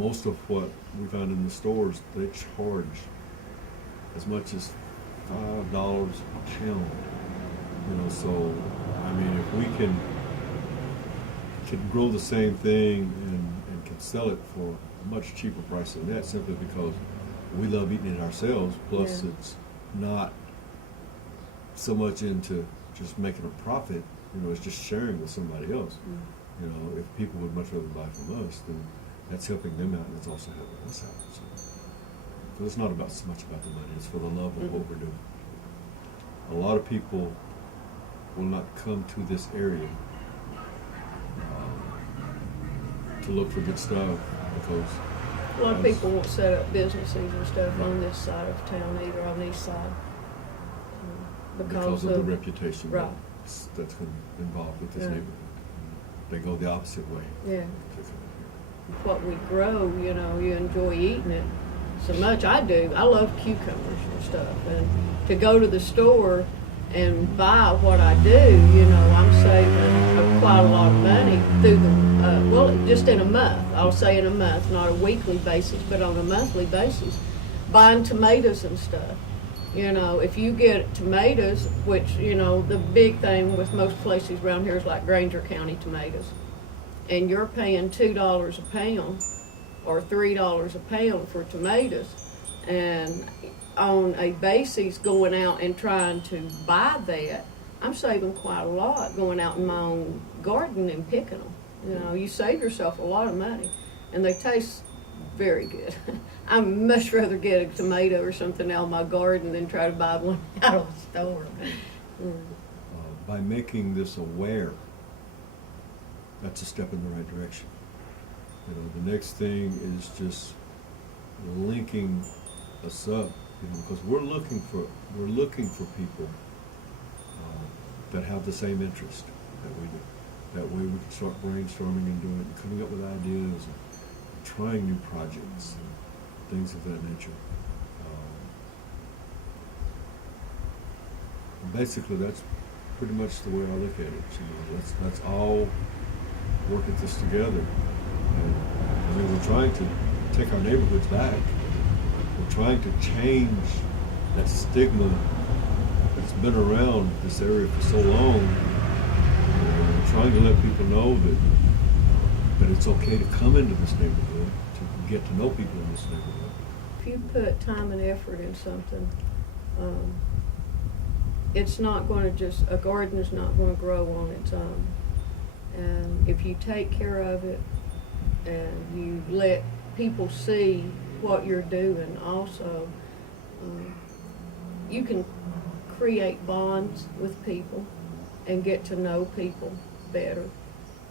most of what we find in the stores, they charge as much as $5 a pound. So I mean, if we can grow the same thing and can sell it for a much cheaper price than that, simply because we love eating it ourselves. Plus, it's not so much into just making a profit. It's just sharing with somebody else. If people would much rather buy from us, then that's helping them out, and it's also helping us out. So it's not so much about the money; it's for the love of what we're doing. A lot of people will not come to this area to look for good stuff because a lot of people won't set up businesses and stuff on this side of town either, on the east side, because of the reputation right. that's involved with this neighborhood. They go the opposite way. Yeah. What we grow, you enjoy eating it so much. I do. I love cucumbers and stuff. And to go to the store and buy what I do, I'm saving quite a lot of money through just in a month. I'll say in a month, not a weekly basis, but on a monthly basis, buying tomatoes and stuff. If you get tomatoes, which, the big thing with most places around here is like Granger County tomatoes, and you're paying $2 a pound or $3 a pound for tomatoes, and on a basis going out and trying to buy that, I'm saving quite a lot going out in my own garden and picking them. You save yourself a lot of money, and they taste very good. I'd much rather get a tomato or something out of my garden than try to buy one out of the store. By making this aware, that's a step in the right direction. The next thing is just linking us up, because we're looking for people that have the same interest that we do. That way we can start brainstorming and doing it, coming up with ideas, and trying new projects, and things of that nature. Basically, that's pretty much the way I look at it. Let's all work at this together. And, we're trying to take our neighborhoods back. We're trying to change that stigma that's been around this area for so long. We're trying to let people know that it's okay to come into this neighborhood, to get to know people in this neighborhood. If you put time and effort in something, it's not going to a garden is not going to grow on its own. And if you take care of it and you let people see what you're doing also, you can create bonds with people and get to know people better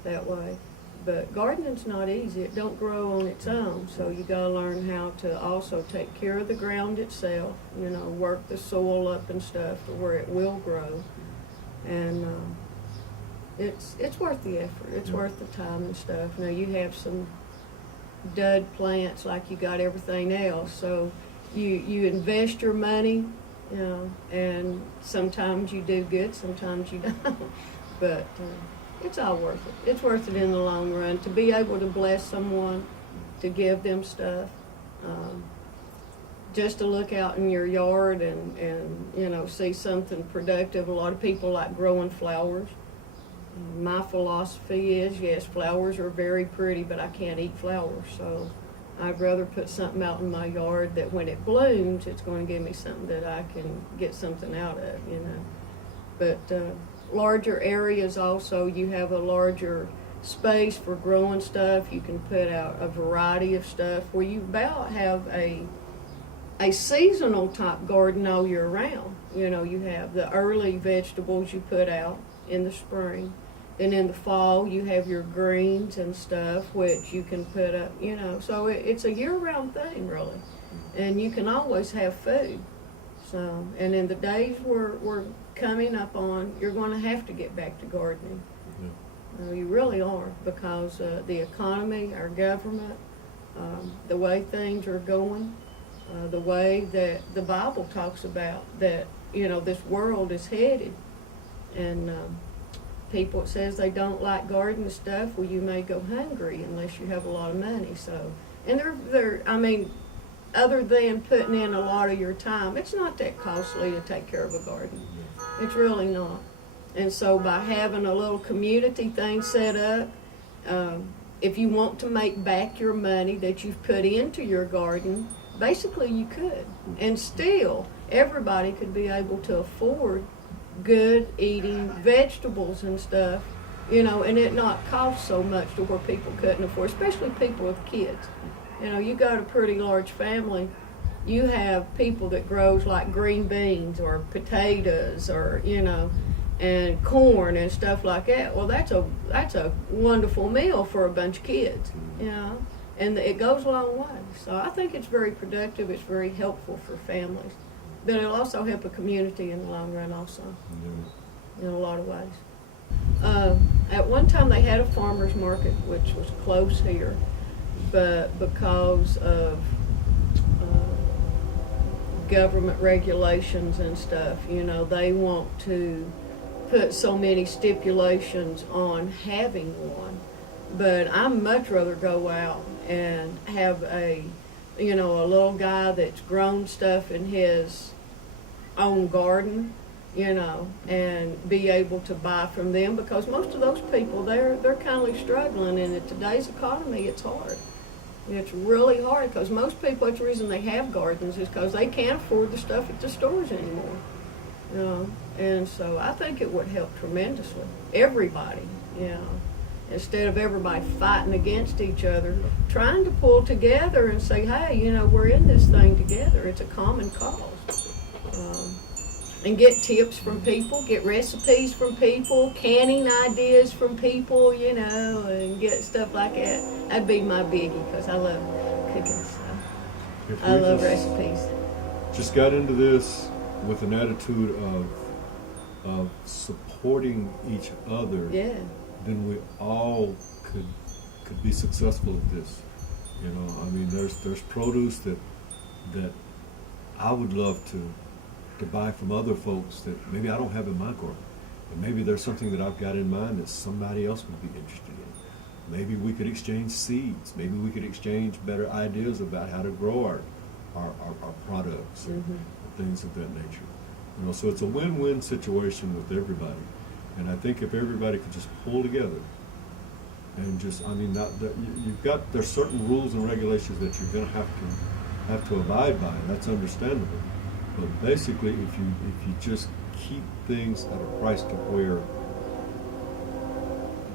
that way. But gardening's not easy. It don't grow on its own, so you gotta learn how to also take care of the ground itself, work the soil up and stuff to where it will grow. And it's worth the effort. It's worth the time and stuff. Now you have some dud plants like you got everything else, so you invest your money, and sometimes you do good, sometimes you don't. But it's all worth it. It's worth it in the long run to be able to bless someone, to give them stuff, just to look out in your yard and see something productive. A lot of people like growing flowers. My philosophy is, yes, flowers are very pretty, but I can't eat flowers, so I'd rather put something out in my yard that when it blooms, it's going to give me something that I can get something out of, But larger areas also, you have a larger space for growing stuff. You can put out a variety of stuff where you about have a seasonal type garden all year round. You have the early vegetables you put out in the spring, and in the fall you have your greens and stuff which you can put up, so it's a year-round thing really, and you can always have food. So, and in the days we're coming up on, you're going to have to get back to gardening. You really are, because the economy, our government, the way things are going, the way that the Bible talks about that, this world is headed. And it says they don't like garden stuff. Well, you may go hungry unless you have a lot of money. So And I mean, other than putting in a lot of your time, it's not that costly to take care of a garden. It's really not. And so by having a little community thing set up, if you want to make back your money that you've put into your garden, basically you could. And still, everybody could be able to afford good eating vegetables and stuff, you know, and it not cost so much to where people couldn't afford, especially people with kids. You know, you got a pretty large family, you have people that grows like green beans or potatoes or, you know, and corn and stuff like that. Well, that's a wonderful meal for a bunch of kids, you know, and it goes a long way. So I think it's very productive. It's very helpful for families, but it'll also help a community in the long run also, in a lot of ways. At one time they had a farmer's market, which was close here, but because of government regulations and stuff, you know, they want to put so many stipulations on having one. But I'd much rather go out and have a little guy that's grown stuff in his own garden, you know, and be able to buy from them, because most of those people, they're kind of struggling, and in today's economy, it's hard. It's really hard, because most people, that's the reason they have gardens, is because they can't afford the stuff at the stores anymore. You know, and so I think it would help tremendously. Everybody, you know, instead of everybody fighting against each other, trying to pull together and say, hey, you know, we're in this thing together. It's a common cause. And get tips from people, get recipes from people, canning ideas from people, you know, and get stuff like that. That'd be my biggie, because I love cooking stuff. I love recipes. Just got into this with an attitude of supporting each other, then we all could be successful at this. You know, I mean, there's produce that I would love to buy from other folks that maybe I don't have in my garden. And maybe there's something that I've got in mind that somebody else would be interested in. Maybe we could exchange seeds. Maybe we could exchange better ideas about how to grow our products and things of that nature. You know, so it's a win-win situation with everybody. And I think if everybody could just pull together and just, I mean, there's certain rules and regulations that you're going to have to abide by, and that's understandable. But basically, if you just keep things at a price to where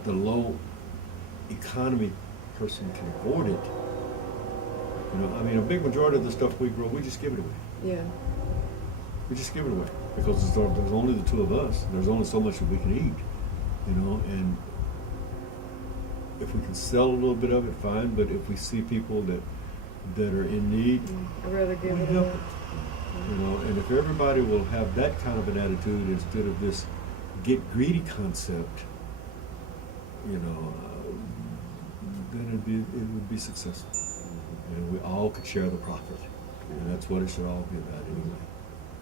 the low economy person can afford it, you know, I mean, a big majority of the stuff we grow, we just give it away. Yeah. We just give it away because there's only the two of us. There's only so much that we can eat, you know. And if we can sell a little bit of it, fine. But if we see people that are in need, I'd rather give it help away. You know, and if everybody will have that kind of an attitude instead of this get greedy concept, you know, then it would be successful, and we all could share the profit, and that's what it should all be about anyway.